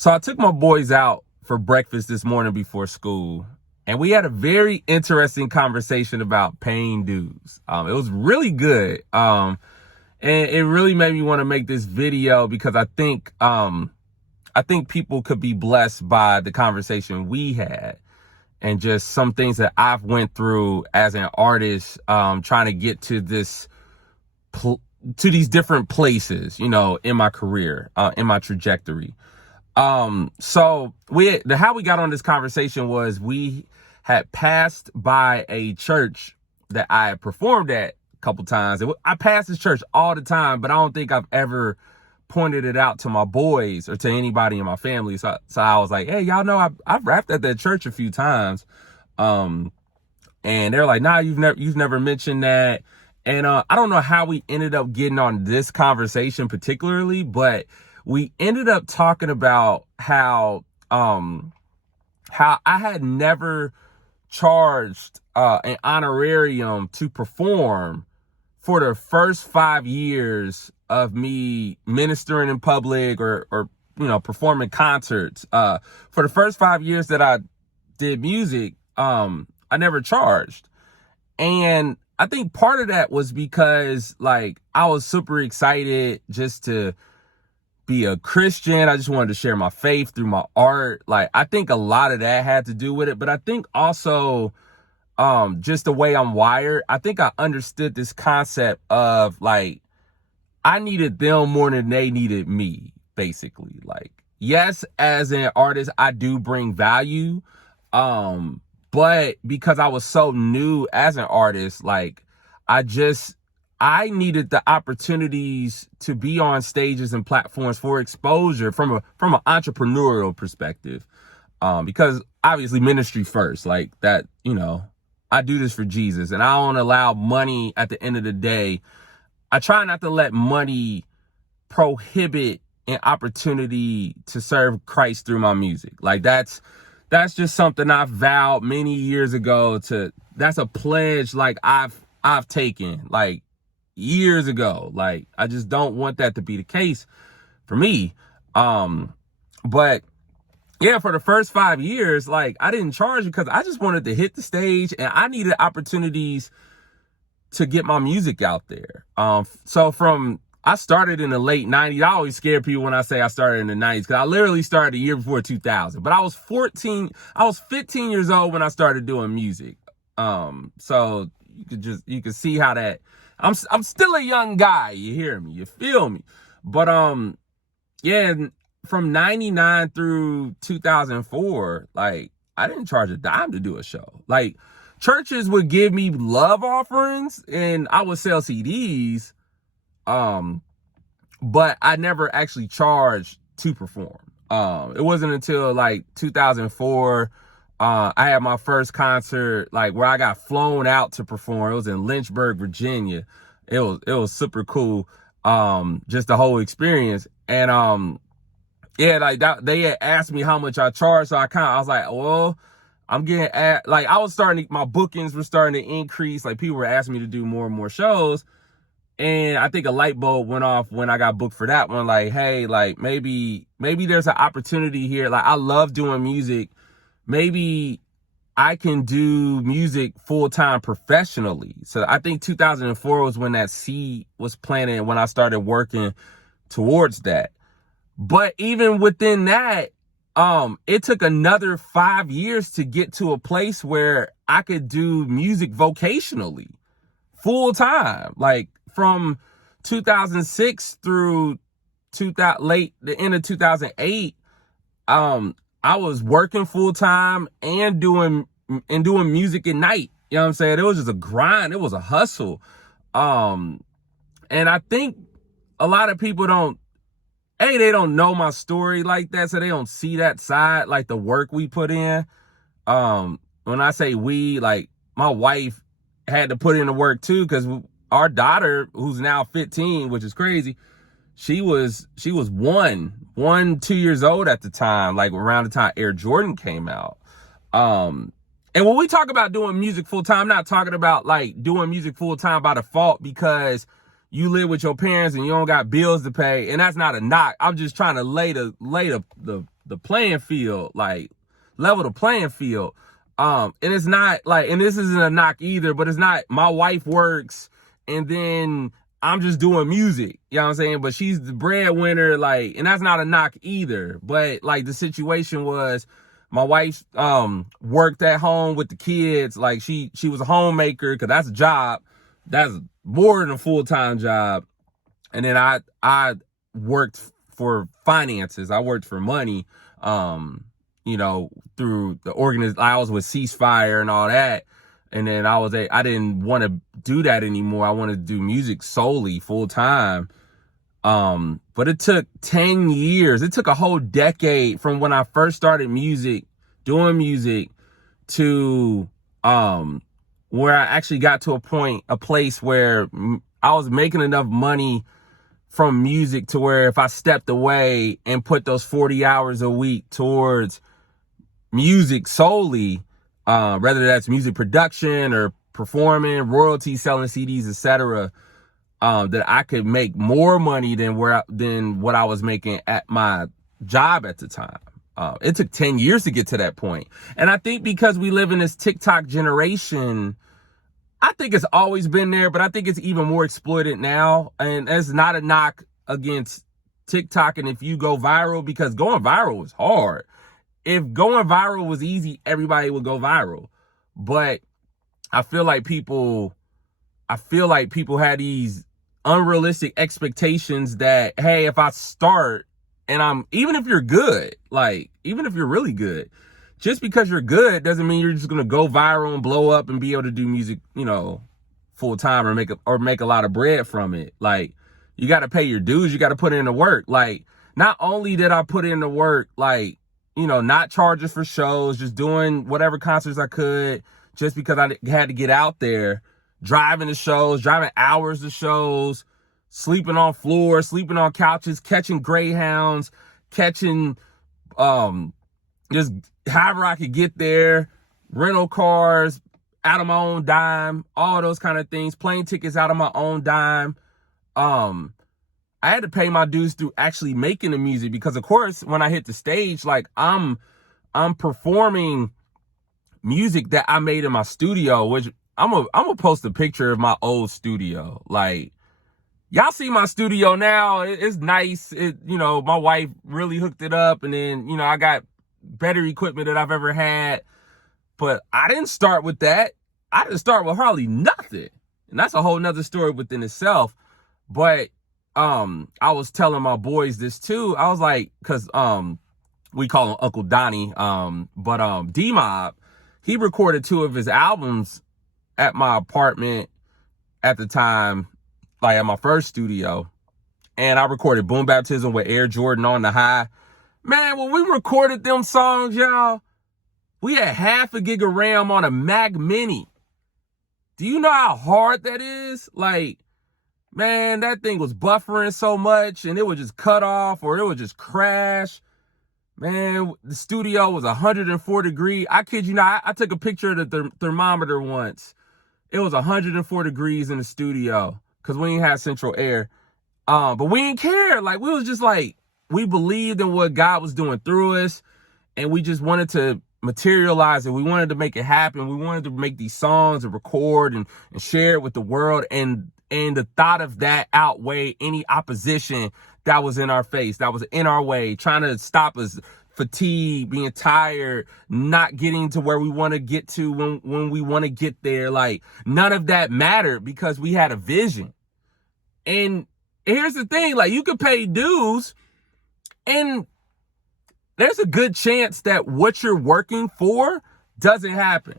So I took my boys out for breakfast this morning before school, and we had a very interesting conversation about paying dues. It was really good. And it really made me want to make this video because I think people could be blessed by the conversation we had and just some things that I've went through as an artist, trying to get to to these different places, in my career, in my trajectory. So how we got on this conversation was we had passed by a church that I had performed at a couple times. I pass this church all the time, but I don't think I've ever pointed it out to my boys or to anybody in my family. So I was like, hey, y'all know I've rapped at that church a few times. And they're like, nah, you've never mentioned that. And I don't know how we ended up getting on this conversation particularly, but we ended up talking about how I had never charged an honorarium to perform for the first 5 years of me ministering in public or performing concerts. For the first 5 years that I did music, I never charged. And I think part of that was because I was super excited just to be a Christian. I just wanted to share my faith through my art. I think a lot of that had to do with it, but I think also just the way I'm wired, I think I understood this concept of I needed them more than they needed me, basically. Yes, as an artist, I do bring value. But because I was so new as an artist, I needed the opportunities to be on stages and platforms for exposure from an entrepreneurial perspective. Because obviously ministry first, I do this for Jesus and I don't allow money at the end of the day. I try not to let money prohibit an opportunity to serve Christ through my music. That's just something I vowed many years ago that's a pledge I've taken years ago. I just don't want that to be the case for me. But yeah, for the first 5 years, I didn't charge because I just wanted to hit the stage and I needed opportunities to get my music out there. I started in the late 90s. I always scare people when I say I started in the 90s because I literally started the year before 2000. But I was 15 years old when I started doing music. So you can see how that I'm still a young guy. You hear me? You feel me? But yeah, from 99 through 2004, I didn't charge a dime to do a show. Churches would give me love offerings and I would sell CDs. But I never actually charged to perform. It wasn't until 2004, I had my first concert, where I got flown out to perform. It was in Lynchburg, Virginia. It was super cool. Just the whole experience. And, yeah, they had asked me how much I charged. So I was like, well, I'm getting my bookings were starting to increase. People were asking me to do more and more shows. And I think a light bulb went off when I got booked for that one. Hey, maybe there's an opportunity here. I love doing music. Maybe I can do music full-time professionally. So I think 2004 was when that seed was planted and when I started working towards that. But even within that, it took another 5 years to get to a place where I could do music vocationally, full-time. From 2006 through the end of 2008, I was working full time and doing music at night. You know what I'm saying? It was just a grind. It was a hustle. And I think a lot of people they don't know my story like that, so they don't see that side, the work we put in. When I say we, my wife had to put in the work too, because our daughter, who's now 15, which is crazy, she was 2 years old at the time, around the time Air Jordan came out. And when we talk about doing music full time, I'm not talking about doing music full time by default because you live with your parents and you don't got bills to pay. And that's not a knock. I'm just trying to lay the the playing field, like level the playing field. And it's not like, and this isn't a knock either, but it's not, my wife works and then I'm just doing music, you know what I'm saying? But she's the breadwinner, like, and that's not a knock either. But like the situation was, my wife worked at home with the kids. Like she was a homemaker, because that's a job. That's more than a full-time job. And then I worked for finances. I worked for money, you know, through the I was with Ceasefire and all that. And then I didn't want to do that anymore. I wanted to do music solely full time. But it took 10 years. It took a whole decade from when I first started doing music, to where I actually got to a place where I was making enough money from music to where if I stepped away and put those 40 hours a week towards music solely, whether that's music production or performing, royalties, selling CDs, etc., that I could make more money than what I was making at my job at the time. It took 10 years to get to that point. And I think because we live in this TikTok generation, I think it's always been there, but I think it's even more exploited now. And it's not a knock against TikTok and if you go viral, because going viral is hard. If going viral was easy, everybody would go viral. But I feel like people had these unrealistic expectations that, hey, if I start and even if you're good, like, even if you're really good, just because you're good doesn't mean you're just going to go viral and blow up and be able to do music, you know, full time or make a lot of bread from it. Like, you got to pay your dues. You got to put in the work. Like, not only did I put in the work, like, you know, not charging for shows, just doing whatever concerts I could, just because I had to get out there, driving to shows, driving hours to shows, sleeping on floors, sleeping on couches, catching Greyhounds, catching, just however I could get there, rental cars out of my own dime, all those kind of things, plane tickets out of my own dime. I had to pay my dues through actually making the music, because of course, when I hit the stage, like I'm performing music that I made in my studio, which I'm gonna post a picture of my old studio. Like, y'all see my studio now. It's nice. You know, my wife really hooked it up, and then, you know, I got better equipment that I've ever had. But I didn't start with that. I didn't start with hardly nothing. And that's a whole nother story within itself. But I was telling my boys this too. I was like, because we call him Uncle Donnie. But D-Mob, he recorded 2 of his albums at my apartment at the time, like at my first studio. And I recorded Boom Baptism with Air Jordan on the High. Man, when we recorded them songs, y'all, we had half a gig of RAM on a Mac Mini. Do you know how hard that is? Like, man, that thing was buffering so much and it would just cut off or it would just crash. Man, the studio was 104 degrees. I kid you not, I took a picture of the thermometer once. It was 104 degrees in the studio because we ain't had central air. But we didn't care. Like, we was just like, we believed in what God was doing through us, and we just wanted to materialize it. We wanted to make it happen. We wanted to make these songs and record and share it with the world. And the thought of that outweighed any opposition that was in our face, that was in our way, trying to stop us, fatigue, being tired, not getting to where we want to get to when we want to get there. Like, none of that mattered because we had a vision. And here's the thing, like, you could pay dues and there's a good chance that what you're working for doesn't happen.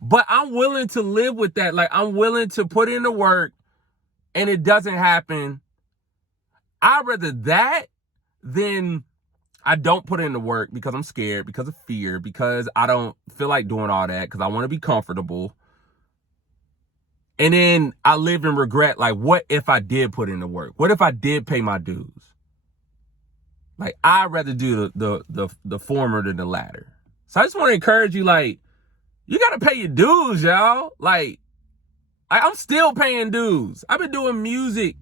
But I'm willing to live with that. Like, I'm willing to put in the work and it doesn't happen. I'd rather that than I don't put in the work because I'm scared, because of fear, because I don't feel like doing all that, because I want to be comfortable. And then I live in regret. Like, what if I did put in the work? What if I did pay my dues? Like, I'd rather do the former than the latter. So I just want to encourage you, like, you got to pay your dues, y'all. Like, I'm still paying dues. I've been doing music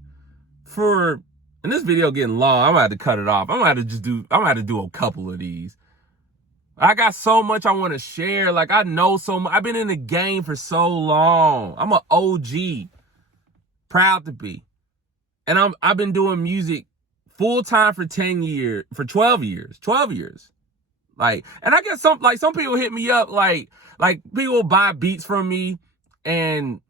for And this video getting long. I'm gonna have to cut it off. I'm gonna have to do a couple of these. I got so much I want to share. Like, I know so much. I've been in the game for so long. I'm an OG. Proud to be. And I've been doing music full time for 12 years. 12 years. Like, and I guess some people hit me up, like people buy beats from me and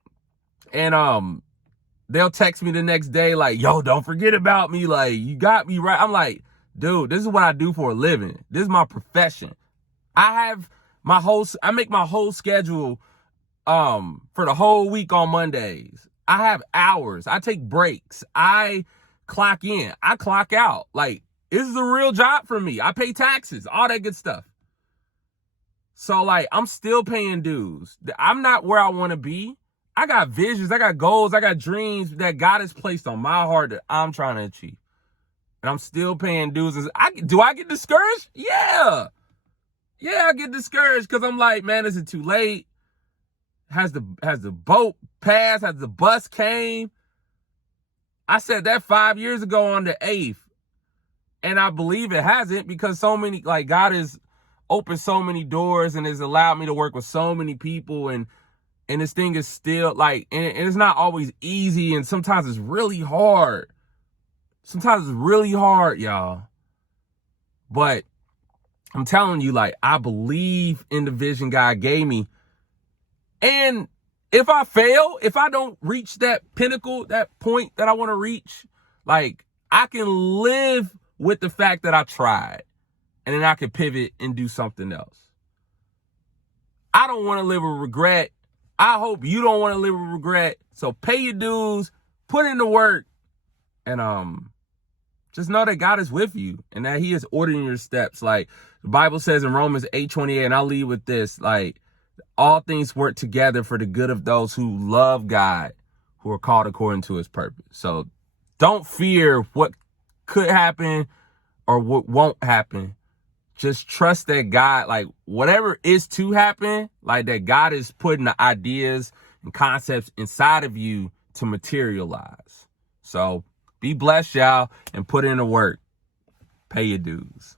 they'll text me the next day like, yo, don't forget about me. Like, you got me right. I'm like, dude, this is what I do for a living. This is my profession. I make my whole schedule for the whole week on Mondays. I have hours. I take breaks. I clock in. I clock out. Like, this is a real job for me. I pay taxes, all that good stuff. So, like, I'm still paying dues. I'm not where I want to be. I got visions. I got goals. I got dreams that God has placed on my heart that I'm trying to achieve. And I'm still paying dues. Do I get discouraged? Yeah. Yeah, I get discouraged because I'm like, man, is it too late? Has the boat passed? Has the bus came? I said that 5 years ago on the 8th. And I believe it hasn't, because so many, like, God has opened so many doors and has allowed me to work with so many people. And this thing is still like, and it's not always easy. And sometimes it's really hard. Y'all. But I'm telling you, like, I believe in the vision God gave me. And if I fail, if I don't reach that pinnacle, that point that I want to reach, like, I can live with the fact that I tried, and then I can pivot and do something else. I don't want to live with regret. I hope you don't want to live with regret. So pay your dues, put in the work, and just know that God is with you and that he is ordering your steps. Like the Bible says in Romans 8:28, and I'll leave with this, like, all things work together for the good of those who love God, who are called according to his purpose. So don't fear what could happen or what won't happen. Just trust that God, like, whatever is to happen, like, that God is putting the ideas and concepts inside of you to materialize. So be blessed, y'all, and put in the work. Pay your dues.